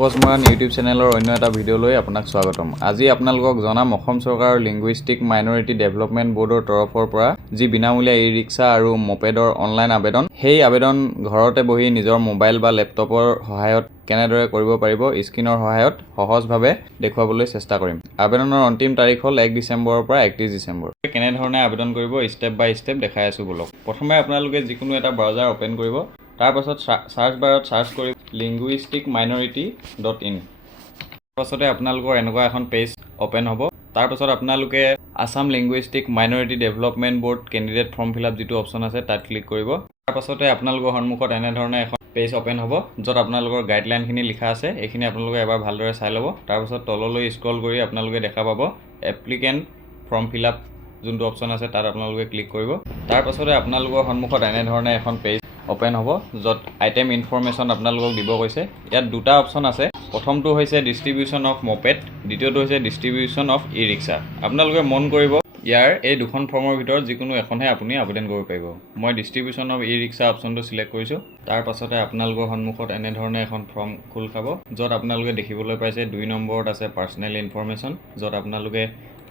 পজমৰাণ YouTube চেনেলৰ অন্য এটা ভিডিঅ'লৈ আপোনাক স্বাগতম। আজি আপোনালোকক জনাম অসম চৰকাৰৰ লিংগুইষ্টিক মাইনৰিটি ডেভেলপমেণ্ট বৰ্ডৰ তৰফৰ পৰা যি বিনামূলীয়া ই ৰিক্সা আৰু মপেডৰ অনলাইন আবেদন, সেই আবেদন ঘৰতে বহি নিজৰ মোবাইল বা লেপটপৰ সহায়ত কেনেদৰে কৰিব পাৰিব স্ক্ৰীনৰ সহায়ত সহজভাৱে দেখুৱাবলৈ চেষ্টা কৰিম। আবেদনৰ অন্তিম তাৰিখ হ'ল 1 ডিচেম্বৰৰ পৰা 31 ডিচেম্বৰ। কেনেধৰণে আবেদন কৰিব ষ্টেপ বাই ষ্টেপ দেখাই আছোঁ বলক। প্ৰথমে আপোনালোকে যিকোনো এটা ব্ৰাউজাৰ অ'পেন কৰিব। তাৰ পাছত সাৰ্চ বাৰত সাৰ্চ কৰিব linguisticminority.in। তাৰপাছতে আপোনালোকৰ এনেকুৱা এখন পেজ অ'পেন হ'ব। তাৰপাছত আপোনালোকে Assam linguistic minority development board candidate form fill up যিটো অপশ্যন আছে তাত ক্লিক কৰিব। তাৰপাছতে আপোনালোকৰ সন্মুখত এনেধৰণে এখন পেজ অ'পেন হ'ব, য'ত আপোনালোকৰ গাইডলাইনখিনি লিখা আছে। এইখিনি আপোনালোকে এবাৰ ভালদৰে চাই ল'ব। তাৰপাছত তললৈ স্ক্ৰল কৰি আপোনালোকে দেখা পাব এপ্লিকেণ্ট ফৰ্ম ফিল আপ যোনটো অপশ্যন আছে তাত আপোনালোকে ক্লিক কৰিব। তাৰপাছতে আপোনালোকৰ সন্মুখত এনেধৰণে এখন পেজ অ'পেন হ'ব, য'ত আইটেম ইনফৰমেশ্যন আপোনালোকক দিব কৈছে। ইয়াত দুটা অপশ্যন আছে। প্ৰথমটো হৈছে ডিষ্ট্ৰিবিউশ্যন অফ মপেড, দ্বিতীয়টো হৈছে ডিষ্ট্ৰিবিউশ্যন অফ ই ৰিক্সা। আপোনালোকে মন কৰিব ইয়াৰ এই দুখন ফৰ্মৰ ভিতৰত যিকোনো এখনহে আপুনি আবেদন কৰিব পাৰিব। মই ডিষ্ট্ৰিবিউশ্যন অফ ই ৰিক্সা অপশ্যনটো চিলেক্ট কৰিছোঁ। তাৰ পাছতে আপোনালোকৰ সন্মুখত এনেধৰণে এখন ফৰ্ম খোল খাব, য'ত আপোনালোকে দেখিবলৈ পাইছে 2 নম্বৰত আছে পাৰ্চনেল ইনফৰমেশ্যন, য'ত আপোনালোকে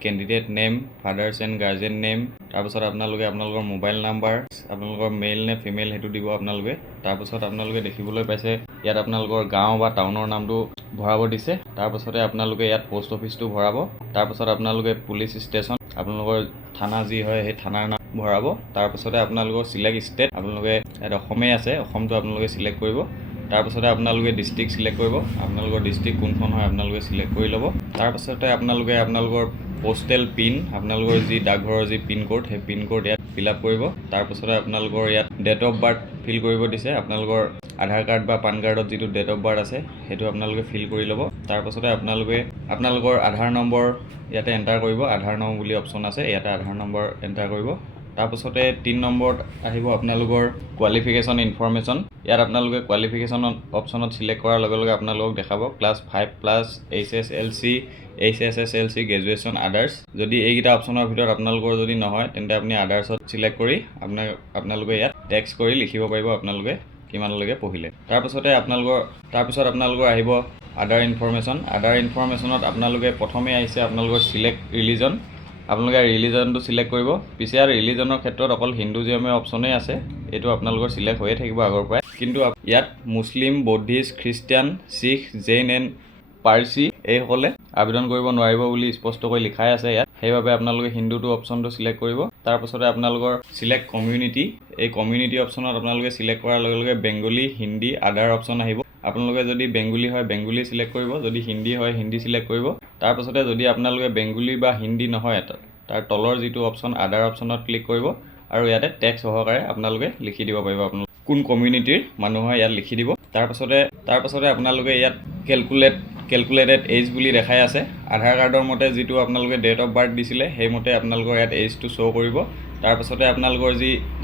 candidate name, father's and guardian name, তাৰপাছত আপোনালোকে আপোনালোকৰ মোবাইল নাম্বাৰ, আপোনালোকৰ মেইল নে ফিমেইল সেইটো দিব আপোনালোকে। তাৰপাছত আপোনালোকে দেখিবলৈ পাইছে ইয়াত আপোনালোকৰ গাঁও বা টাউনৰ নামটো ভৰাব দিছে। তাৰপাছতে আপোনালোকে ইয়াত পোষ্ট অফিচটো ভৰাব। তাৰপাছত আপোনালোকে পুলিচ ষ্টেচন, আপোনালোকৰ থানা যি হয় সেই থানাৰ নাম ভৰাব। তাৰপাছতে আপোনালোকৰ চিলেক্ট ষ্টেট, আপোনালোকে ইয়াত অসমেই আছে, অসমটো আপোনালোকে চিলেক্ট কৰিব। তাৰপাছতে আপোনালোকে ডিষ্ট্ৰিক্ট চিলেক্ট কৰিব, আপোনালোকৰ ডিষ্ট্ৰিক্ট কোনখন হয় আপোনালোকে চিলেক্ট কৰি ল'ব। তাৰপাছতে আপোনালোকে আপোনালোকৰ পোষ্টেল পিন, আপোনালোকৰ যি ডাকঘৰৰ যি পিনক'ড সেই পিনক'ড ইয়াত ফিল আপ কৰিব। তাৰপাছতে আপোনালোকৰ ইয়াত ডেট অফ বাৰ্থ ফিল কৰিব দিছে। আপোনালোকৰ আধাৰ কাৰ্ড বা পান কাৰ্ডত যিটো ডেট অফ বাৰ্থ আছে সেইটো আপোনালোকে ফিল কৰি ল'ব। তাৰপাছতে আপোনালোকে আপোনালোকৰ আধাৰ নম্বৰ ইয়াতে এণ্টাৰ কৰিব। আধাৰ নম্বৰ বুলি অপশ্যন আছে, ইয়াতে আধাৰ নম্বৰ এণ্টাৰ কৰিব। তাৰপাছতে 3 নম্বৰত আহিব আপোনালোকৰ কোৱালিফিকেশ্যন ইনফৰমেশ্যন। ইয়াত আপোনালোকে কোৱালিফিকেশ্যন অপশ্যনত চিলেক্ট কৰাৰ লগে লগে আপোনালোকক দেখাব class 5+ HSLC, HSSLC graduation others. যদি এইকেইটা অপশ্যনৰ ভিতৰত আপোনালোকৰ যদি নহয়, তেন্তে আপুনি আদাৰ্ছত চিলেক্ট কৰি আপোনালোকে ইয়াত টেক্সট কৰি লিখিব পাৰিব আপোনালোকে কিমানলৈকে পঢ়িলে। তাৰপিছত আপোনালোকৰ আহিব আদাৰ ইনফৰমেশ্যন। আদাৰ ইনফৰমেশ্যনত আপোনালোকে প্ৰথমে আহিছে আপোনালোকৰ চিলেক্ট ৰিলিজন। আপোনালোকে ৰিলিজনটো চিলেক্ট কৰিব। পিছে আৰু ৰিলিজনৰ ক্ষেত্ৰত অকল হিন্দুজিয়ামৰ অপশ্যনেই আছে, এইটো আপোনালোকৰ চিলেক্ট হৈয়ে থাকিব আগৰ পৰাই। কিন্তু ইয়াত মুছলিম, বৌদ্ধিষ্ট, খ্ৰীষ্টিয়ান, শিখ, জৈন এণ্ড পাৰ্চী এইসকলে আবেদন কৰিব নোৱাৰিব বুলি স্পষ্টকৈ লিখাই আছে ইয়াত। সেইবাবে আপোনালোকে হিন্দুটো অপশ্যনটো চিলেক্ট কৰিব। তাৰপাছতে আপোনালোকৰ চিলেক্ট কমিউনিটি, এই কমিউনিটি অপশ্যনত আপোনালোকে চিলেক্ট কৰাৰ লগে লগে বেংগলী, হিন্দী, আদাৰ অপশ্যন আহিব। আপোনালোকে যদি বেংগলী হয় বেংগলী চিলেক্ট কৰিব, যদি হিন্দী হয় হিন্দী চিলেক্ট কৰিব। তাৰপাছতে যদি আপোনালোকে বেংগলী বা হিন্দী নহয়, তাৰ তলৰ যিটো অপশ্যন আদাৰ অপশ্যনত ক্লিক কৰিব আৰু ইয়াতে টেক্সট সহকাৰে আপোনালোকে লিখি দিব পাৰিব আপোনালোকে কোন কমিউনিটিৰ মানুহ হয় ইয়াত লিখি দিব। তাৰপাছতে আপোনালোকে ইয়াত কেলকুলেটেড এজ বুলি দেখাই আছে। আধাৰ কাৰ্ডৰ মতে যিটো আপোনালোকে ডেট অফ বাৰ্থ দিছিলে সেইমতে আপোনালোকৰ ইয়াত এজটো শ্ব' কৰিব। তাৰপাছতে আপোনালোকৰ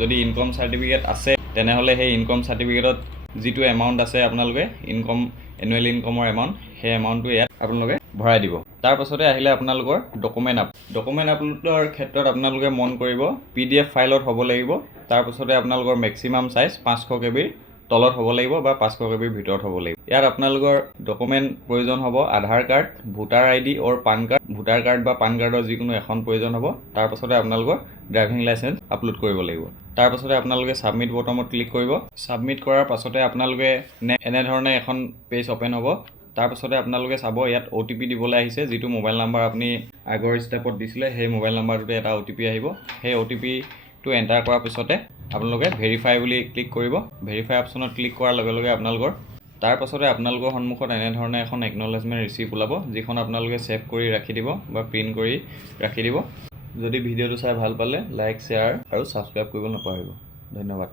যদি ইনকম চাৰ্টিফিকেট আছে তেনেহ'লে সেই ইনকম চাৰ্টিফিকেটত যিটো এমাউণ্ট আছে আপোনালোকে এনুৱেল ইনকমৰ এমাউণ্ট, সেই এমাউণ্টটো ইয়াত আপোনালোকে ভৰাই দিব। তাৰপাছতে আহিলে আপোনালোকৰ ডকুমেণ্ট আপলোডৰ ক্ষেত্ৰত আপোনালোকে মন কৰিব PDF ফাইলত হ'ব লাগিব। তাৰপাছতে আপোনালোকৰ মেক্সিমাম চাইজ 500 KB তলত হ'ব লাগিব বা 500 KB ভিতৰত হ'ব লাগিব। ইয়াত আপোনালোকৰ ডকুমেণ্ট প্ৰয়োজন হ'ব আধাৰ কাৰ্ড, ভোটাৰ ID অৰ পান কাৰ্ড, ভোটাৰ কাৰ্ড বা পান কাৰ্ডৰ যিকোনো এখন প্ৰয়োজন হ'ব। তাৰপাছতে আপোনালোকৰ ড্ৰাইভিং লাইচেঞ্চ আপলোড কৰিব লাগিব। তাৰপাছতে আপোনালোকে ছাবমিট বটনত ক্লিক কৰিব। ছাবমিট কৰাৰ পাছতে আপোনালোকে এনেধৰণে এখন পেজ অ'পেন হ'ব। তাৰপাছতে আপোনালোকে চাব ইয়াত OTP দিবলৈ আহিছে, যিটো মোবাইল নাম্বাৰ আপুনি আগৰ ষ্টেপত দিছিলে সেই মোবাইল নাম্বাৰটোতে এটা OTP আহিব। সেই OTPটো এণ্টাৰ কৰাৰ পিছতে আপোনালোকে ভেৰিফাই বুলি ক্লিক কৰিব। ভেৰিফাই অপশ্যনত ক্লিক কৰাৰ লগে লগে তাৰপাছতে আপোনালোকৰ সন্মুখত এনেধৰণে এখন একনলেজমেণ্ট ৰিচিপ্ট ওলাব, যিখন আপোনালোকে ছেভ কৰি ৰাখি দিব বা প্ৰিণ্ট কৰি ৰাখি দিব। যদি ভিডিঅ'টো চাই ভাল পালে লাইক, শ্বেয়াৰ আৰু ছাবস্ক্ৰাইব কৰিব নাপাহৰিব। ধন্যবাদ।